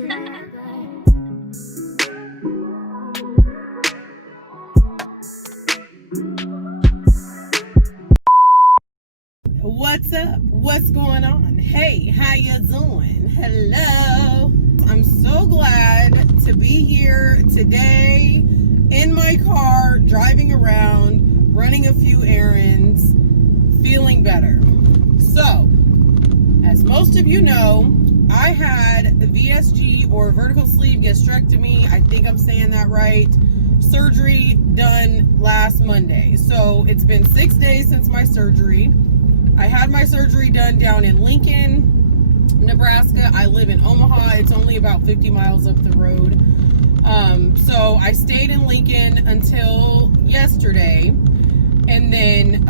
What's up? What's going on? Hey, how you doing? Hello. I'm so glad to be here today in my car, driving around, running a few errands, feeling better. So, as most of you know, I had VSG or vertical sleeve gastrectomy. I think I'm saying that right. Surgery done last Monday. So it's been 6 days since my surgery. I had my surgery done down in Lincoln, Nebraska. I live in Omaha. It's only about 50 miles up the road. So I stayed in Lincoln until yesterday, and then,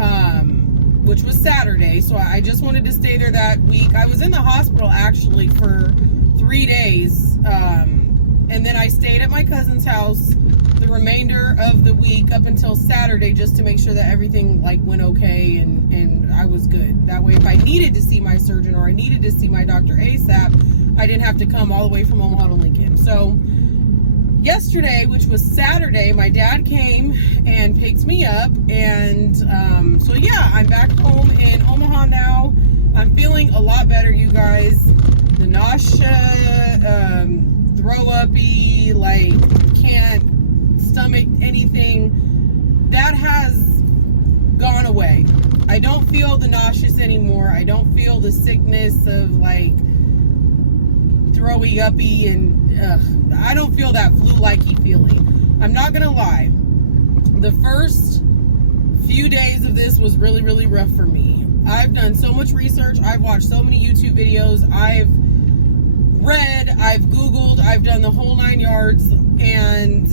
which was Saturday. So I just wanted to stay there that week. I was in the hospital actually for 3 days. And then I stayed at my cousin's house the remainder of the week up until Saturday, just to make sure that everything went okay and I was good. That way, if I needed to see my surgeon or I needed to see my doctor ASAP, I didn't have to come all the way from Omaha to Lincoln. So yesterday, which was Saturday, my dad came and picked me up, and so yeah, I'm back home in Omaha now. I'm feeling a lot better, you guys. The nausea, throw-uppy, can't stomach anything, that has gone away. I don't feel the nauseous anymore. I don't feel the sickness of throwy uppy, and I don't feel that flu-likey feeling. I'm not gonna lie, the first few days of this was really, really rough for me. I've done so much research. I've watched so many YouTube videos. I've read, I've Googled, I've done the whole 9 yards, and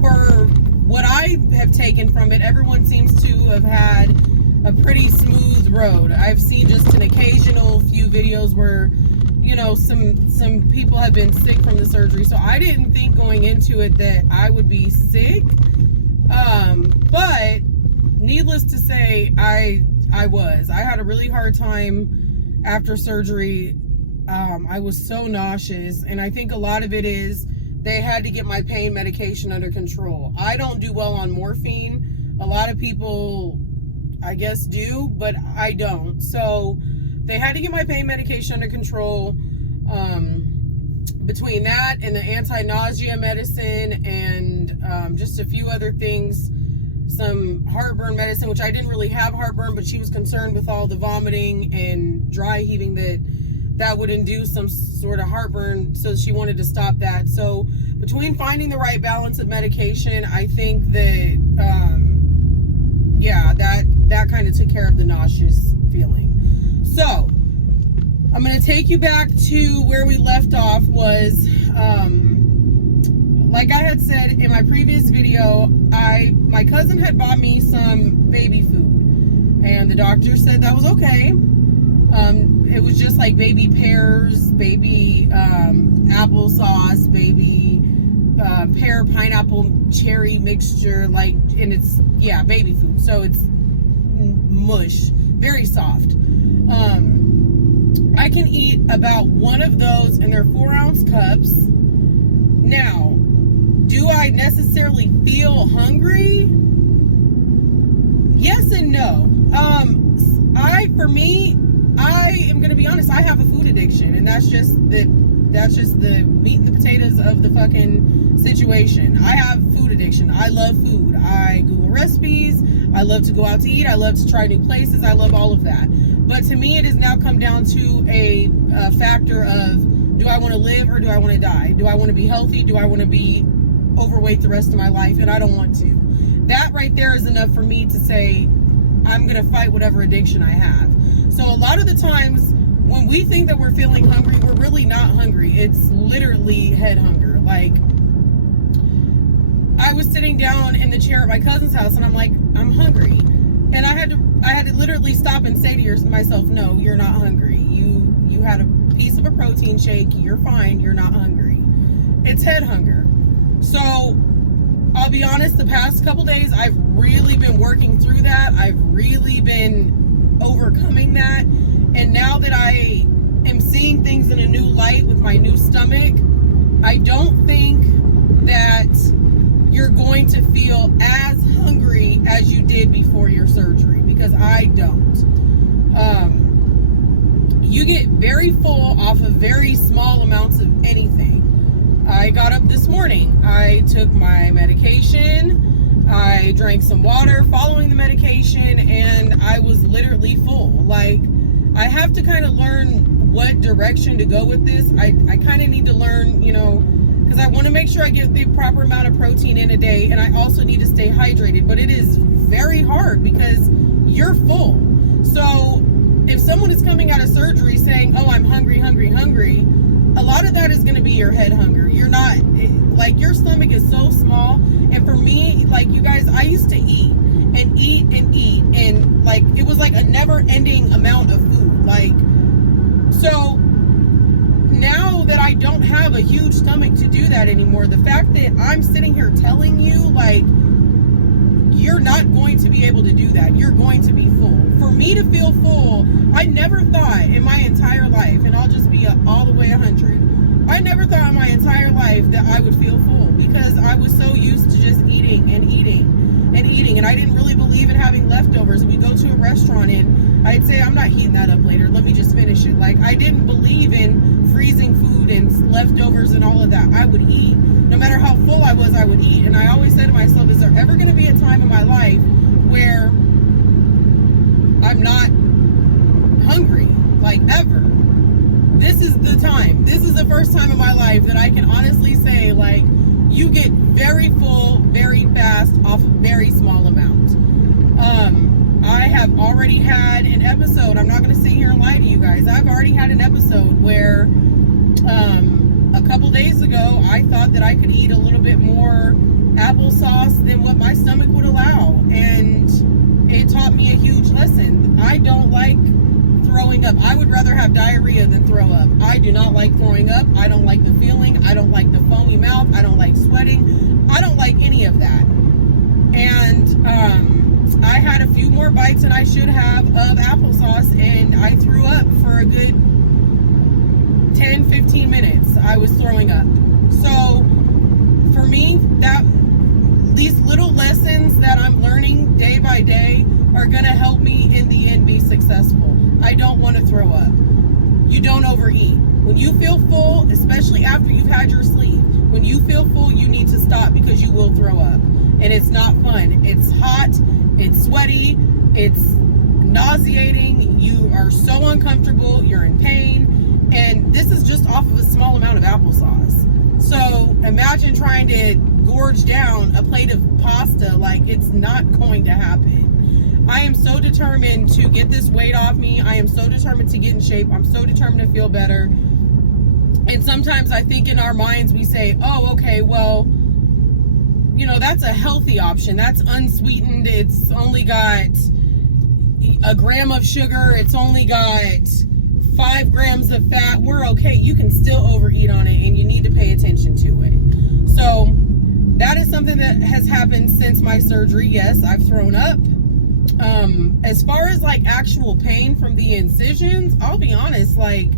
for what I have taken from it, everyone seems to have had a pretty smooth road. I've seen just an occasional few videos where, some people have been sick from the surgery. So I didn't think going into it that I would be sick. But needless to say, I was. I had a really hard time after surgery. I was so nauseous, and I think a lot of it is they had to get my pain medication under control. I don't do well on morphine. A lot of people, I guess, do, but I don't. So they had to get my pain medication under control. Between that and the anti-nausea medicine and just a few other things, some heartburn medicine, which I didn't really have heartburn, but she was concerned with all the vomiting and dry heaving that would induce some sort of heartburn, so she wanted to stop that. So between finding the right balance of medication, I think that that kind of took care of the nauseous feeling. So I'm going to take you back to where we left off. Was like I had said in my previous video, my cousin had bought me some baby food, and the doctor said that was okay. It was just baby pears, baby applesauce, baby pear, pineapple, cherry mixture, and it's, baby food. So it's mush, very soft. I can eat about one of those, and they're 4-ounce cups. Now, do I necessarily feel hungry? Yes and no. I am gonna be honest, I have a food addiction, and that's just the meat and the potatoes of the fucking situation. I have food addiction. I love food. I Google recipes. I love to go out to eat. I love to try new places. I love all of that. But to me, it has now come down to a factor of, do I want to live or do I want to die? Do I want to be healthy? Do I want to be overweight the rest of my life? And I don't want to. That right there is enough for me to say, I'm going to fight whatever addiction I have. So a lot of the times when we think that we're feeling hungry, we're really not hungry. It's literally head hunger. I was sitting down in the chair at my cousin's house, and I'm like, I'm hungry. And I had to literally stop and say to myself, no, you're not hungry. You had a piece of a protein shake. You're fine. You're not hungry. It's head hunger. So I'll be honest, the past couple days, I've really been working through that. I've really been overcoming that. And now that I am seeing things in a new light with my new stomach. I don't think that you're going to feel as hungry as you did before your surgery, because I don't. You get very full off of very small amounts of anything. I got up this morning. I took my medication. I drank some water following the medication, and I was literally full. Like, I have to kind of learn what direction to go with this. I kind of need to learn, because I want to make sure I get the proper amount of protein in a day, and I also need to stay hydrated. But it is very hard because you're full. So if someone is coming out of surgery saying, oh, I'm hungry, a lot of that is going to be your head hunger. You're not, like, your stomach is so small. And for me, like, you guys, I used to eat and eat and eat, and like, it was like a never ending amount of food. Like, so now that I don't have a huge stomach to do that anymore, the fact that I'm sitting here telling you, like, you're not going to be able to do that. You're going to be full. For me to feel full, I never thought in my entire life, and I'll just be all the way 100, I never thought in my entire life that I would feel full, because I was so used to just eating and eating and eating, and I didn't really believe in having leftovers. We go to a restaurant and I'd say, I'm not heating that up later, let me just finish it. Like, I didn't believe in freezing food and leftovers and all of that. I would eat. No matter how full I was, I would eat. And I always said to myself, is there ever going to be a time in my life where I'm not hungry? Like, ever. This is the time. This is the first time in my life that I can honestly say, like, you get very full very fast off a very small amount. I have already had an episode. I'm not going to sit here and lie to you guys. I've already had an episode where a couple days ago, I thought that I could eat a little bit more applesauce than what my stomach would allow. And it taught me a huge lesson. I don't like throwing up. I would rather have diarrhea than throw up. I do not like throwing up. I don't like the feeling. I don't like the foamy mouth. I don't like sweating. I don't like any of that. And I had a few more bites than I should have of applesauce, and I threw up for a good 10-15 minutes. I was throwing up. So for me, these little lessons that I'm learning day by day are going to help me in the end be successful. I don't want to throw up. You don't overeat. When you feel full, especially after you've had your sleep, when you feel full, you need to stop, because you will throw up. And it's not fun. It's hot, it's sweaty, it's nauseating, you are so uncomfortable, you're in pain, and this is just off of a small amount of applesauce. So imagine trying to gorge down a plate of pasta. Like, it's not going to happen. I am so determined to get this weight off me. I am so determined to get in shape. I'm so determined to feel better. And sometimes I think in our minds we say, oh, okay, well, that's a healthy option. That's unsweetened. It's only got a gram of sugar. It's only got 5 grams of fat. We're okay. You can still overeat on it, and you need to pay attention to it. So that is something that has happened since my surgery. Yes, I've thrown up. As far as like actual pain from the incisions, I'll be honest, like,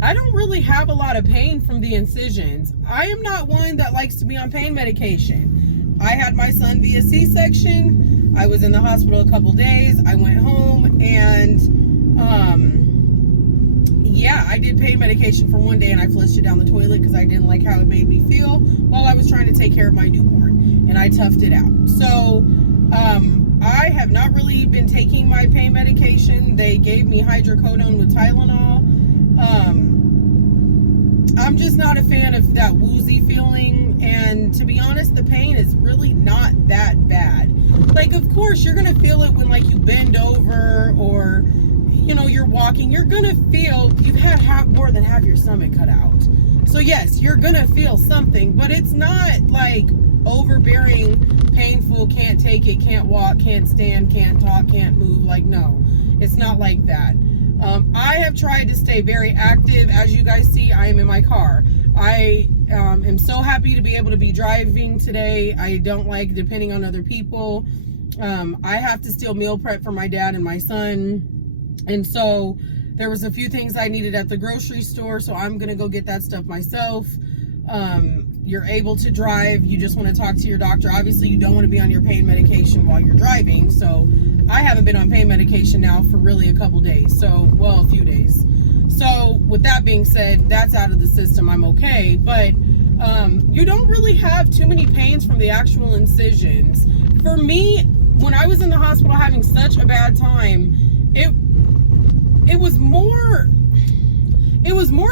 I don't really have a lot of pain from the incisions. I am not one that likes to be on pain medication. I had my son via C-section. I was in the hospital a couple days. I went home, and yeah, I did pain medication for one day, and I flushed it down the toilet because I didn't like how it made me feel while I was trying to take care of my newborn, and I toughed it out. So I have not really been taking my pain medication. They gave me hydrocodone with Tylenol. I'm just not a fan of that woozy feeling, and to be honest, the pain is really not that bad. Like, of course, you're gonna feel it when, like, you bend over, or you're walking. You're gonna feel you've had more than half your stomach cut out. So yes, you're gonna feel something, but it's not like overbearing, painful, can't take it, can't walk, can't stand, can't talk, can't move. Like, no, it's not like that. I have tried to stay very active. As you guys see, I am in my car. I am so happy to be able to be driving today. I don't like depending on other people. I have to still meal prep for my dad and my son. And so There was a few things I needed at the grocery store, so I'm gonna go get that stuff myself. You're able to drive. You just want to talk to your doctor. Obviously, you don't want to be on your pain medication while you're driving. So I haven't been on pain medication now for really a couple days. So, well, a few days. So with that being said, that's out of the system. I'm okay. But you don't really have too many pains from the actual incisions. For me, when I was in the hospital having such a bad time, it was more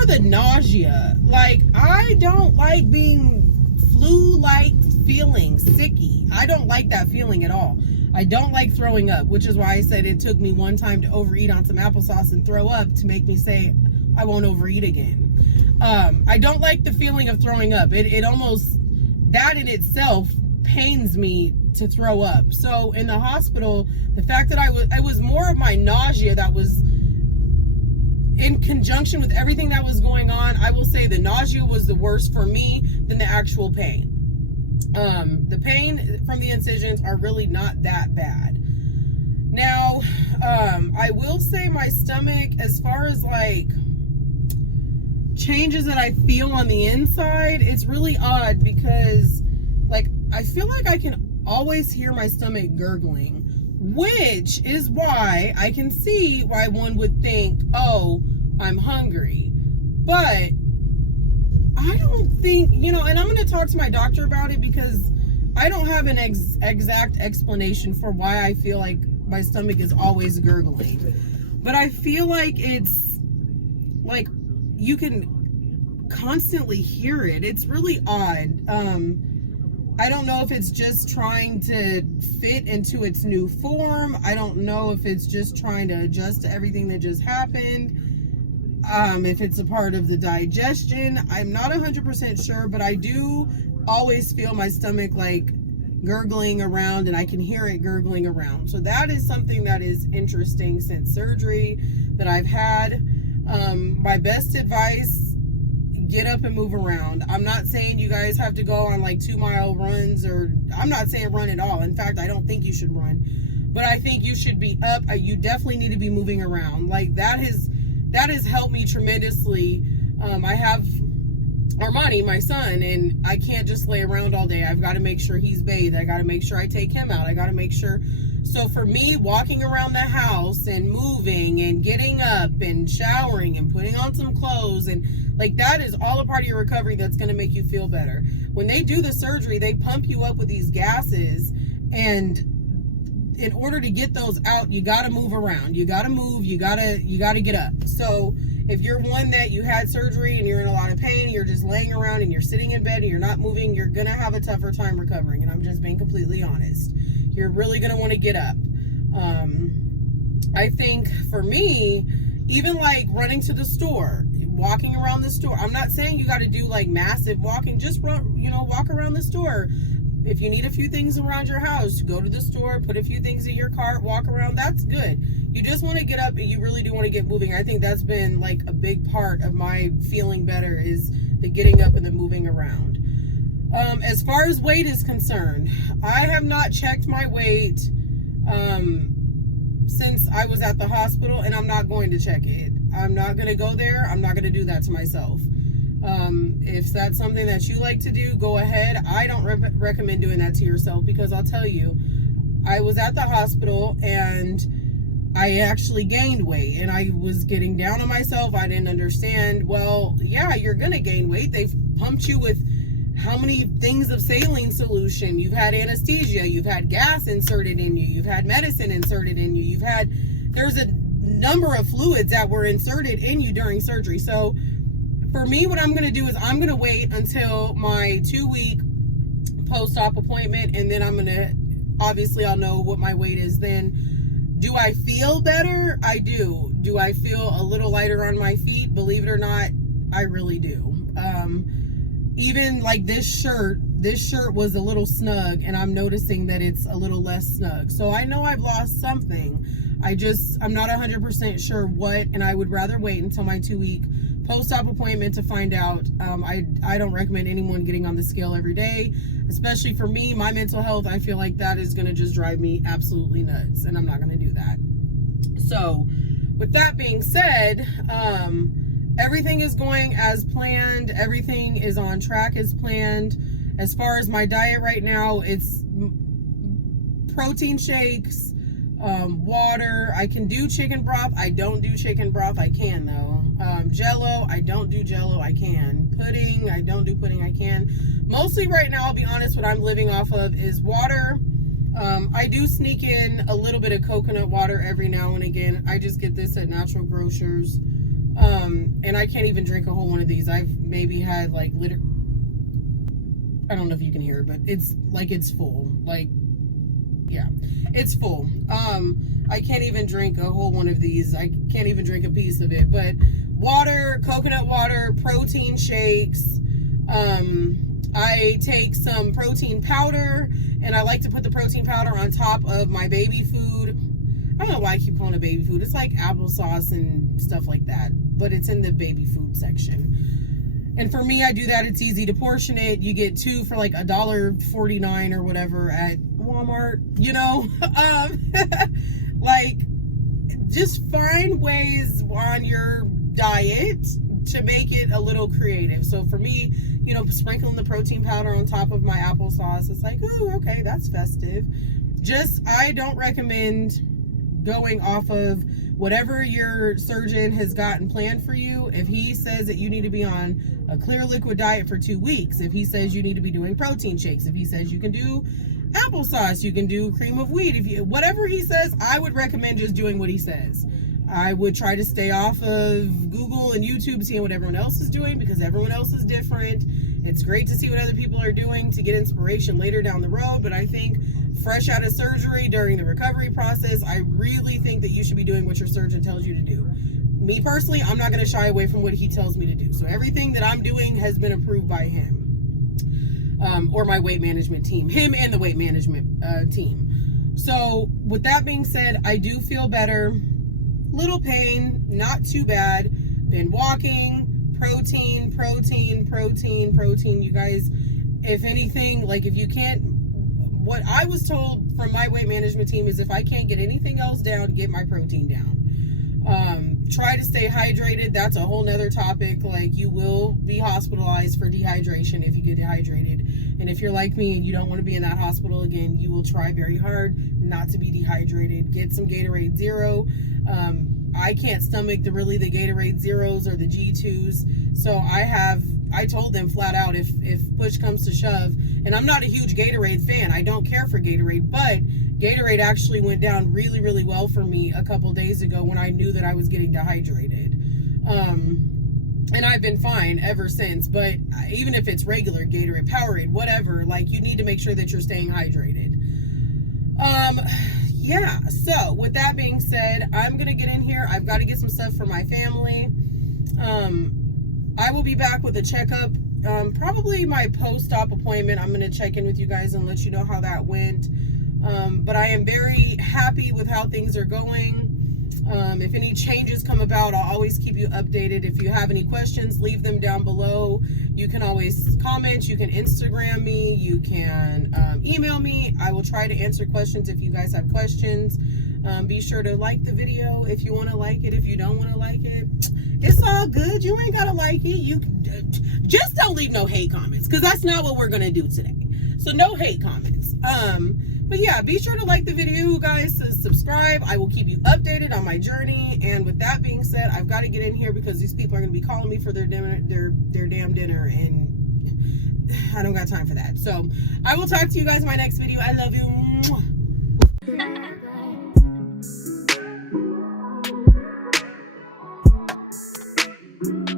the nausea. Like, I don't like being flu-like feeling, sicky. I don't like that feeling at all. I don't like throwing up, which is why I said it took me one time to overeat on some applesauce and throw up to make me say I won't overeat again. I don't like the feeling of throwing up. It almost, that in itself pains me to throw up. So in the hospital, the fact that it was more of my nausea that was in conjunction with everything that was going on. I will say the nausea was the worst for me than the actual pain. The pain from the incisions are really not that bad. Now, I will say my stomach, as far as like changes that I feel on the inside, it's really odd because like I feel like I can always hear my stomach gurgling, which is why I can see why one would think, oh, I'm hungry. But I don't think, and I'm going to talk to my doctor about it because I don't have an exact explanation for why I feel like my stomach is always gurgling. But I feel like it's like you can constantly hear it. It's really odd. I don't know if it's just trying to fit into its new form. I don't know if it's just trying to adjust to everything that just happened. If it's a part of the digestion, I'm not 100% sure, but I do always feel my stomach like gurgling around, and I can hear it gurgling around. So that is something that is interesting since surgery that I've had. My best advice, get up and move around. I'm not saying you guys have to go on like 2-mile runs, or I'm not saying run at all. In fact, I don't think you should run, but I think you should be up. You definitely need to be moving around. Like that has helped me tremendously. I have Armani, my son, and I can't just lay around all day. I've got to make sure he's bathed. I got to make sure I take him out. I got to make sure. So for me, walking around the house and moving and getting up and showering and putting on some clothes, and like that is all a part of your recovery that's going to make you feel better. When they do the surgery, they pump you up with these gases, and in order to get those out, you got to move around. You got to move. You got to get up. So if you're one that you had surgery and you're in a lot of pain, you're just laying around and you're sitting in bed and you're not moving, you're going to have a tougher time recovering. And I'm just being completely honest. You're really going to want to get up. I think for me, even like running to the store, walking around the store, I'm not saying you got to do like massive walking, just run, walk around the store. If you need a few things around your house, go to the store, put a few things in your cart, walk around, that's good. You just want to get up, and you really do want to get moving. I think that's been like a big part of my feeling better, is the getting up and the moving around. As far as weight is concerned, I have not checked my weight since I was at the hospital, and I'm not going to check it. I'm not going to go there. I'm not going to do that to myself. If that's something that you like to do, go ahead. I don't recommend doing that to yourself, because I'll tell you, I was at the hospital and I actually gained weight, and I was getting down on myself. I didn't understand. Well, yeah, you're going to gain weight. They've pumped you with how many things of saline solution? You've had anesthesia. You've had gas inserted in you. You've had medicine inserted in you. There's a number of fluids that were inserted in you during surgery. So for me, what I'm going to do is I'm going to wait until my 2-week post-op appointment, and then I'm going to, obviously I'll know what my weight is then. Do I feel better? I do. Do I feel a little lighter on my feet? Believe it or not, I really do. Even like this shirt was a little snug, and I'm noticing that it's a little less snug. So I know I've lost something. I'm not 100% sure what, and I would rather wait until my 2-week post-op appointment to find out. I don't recommend anyone getting on the scale every day, especially for me, my mental health. I feel like that is going to just drive me absolutely nuts, and I'm not going to do that. So with that being said, everything is going as planned. Everything is on track as planned. As far as my diet right now, it's protein shakes, water. I can do chicken broth. I don't do chicken broth. I can though. Jello. I don't do Jello. I can. Pudding. I don't do pudding. I can. Mostly right now, I'll be honest, what I'm living off of is water. I do sneak in a little bit of coconut water every now and again. I just get this at Natural Grocers. And I can't even drink a whole one of these. I've maybe had like I don't know if you can hear it, but it's like it's full. Like, yeah, it's full. I can't even drink a whole one of these. I can't even drink a piece of it. But water, coconut water, protein shakes. I take some protein powder, and I like to put the protein powder on top of my baby food. I don't know why I keep calling it baby food. It's like applesauce and stuff like that, but it's in the baby food section. And for me, I do that. It's easy to portion it. You get 2 for like $1.49 or whatever at Walmart, you know. Like, just find ways on your diet to make it a little creative. So for me, you know, sprinkling the protein powder on top of my applesauce, it's like, ooh, okay, that's festive. I don't recommend going off of whatever your surgeon has gotten planned for you. If he says that you need to be on a clear liquid diet for 2 weeks, if he says you need to be doing protein shakes, if he says you can do applesauce, you can do cream of wheat, whatever he says, I would recommend just doing what he says. I would try to stay off of Google and YouTube, seeing what everyone else is doing, because everyone else is different. It's great to see what other people are doing to get inspiration later down the road, but I think fresh out of surgery, during the recovery process, I really think that you should be doing what your surgeon tells you to do. Me personally, I'm not going to shy away from what he tells me to do. So everything that I'm doing has been approved by him, or my weight management team, him and the weight management team. So with that being said, I do feel better. Little pain, not too bad. Been walking, protein. You guys, if anything, like if you can't, what I was told from my weight management team is if I can't get anything else down, get my protein down. Try to stay hydrated. That's a whole nother topic. Like, you will be hospitalized for dehydration if you get dehydrated. And if you're like me and you don't want to be in that hospital again, you will try very hard not to be dehydrated. Get some Gatorade Zero. I can't stomach the Gatorade Zeros or the G2s. So I told them flat out, if push comes to shove, and I'm not a huge Gatorade fan, I don't care for Gatorade, but Gatorade actually went down really, really well for me a couple days ago when I knew that I was getting dehydrated. And I've been fine ever since, but even if it's regular Gatorade, Powerade, whatever, like, you need to make sure that you're staying hydrated. Yeah, so with that being said, I'm gonna get in here. I've got to get some stuff for my family. I will be back with a checkup, probably my post-op appointment. I'm gonna check in with you guys and let you know how that went. But I am very happy with how things are going. If any changes come about, I'll always keep you updated. If you have any questions, leave them down below. You can always comment, you can Instagram me, you can email me. I will try to answer questions if you guys have questions. Be sure to like the video if you want to like it. If you don't want to like it, it's all good. You ain't gotta like it. You just don't leave no hate comments, because that's not what we're gonna do today. So no hate comments. But yeah, be sure to like the video, guys, to subscribe. I will keep you updated on my journey. And with that being said, I've got to get in here because these people are going to be calling me for their dinner, their damn dinner, and I don't got time for that. So I will talk to you guys in my next video. I love you.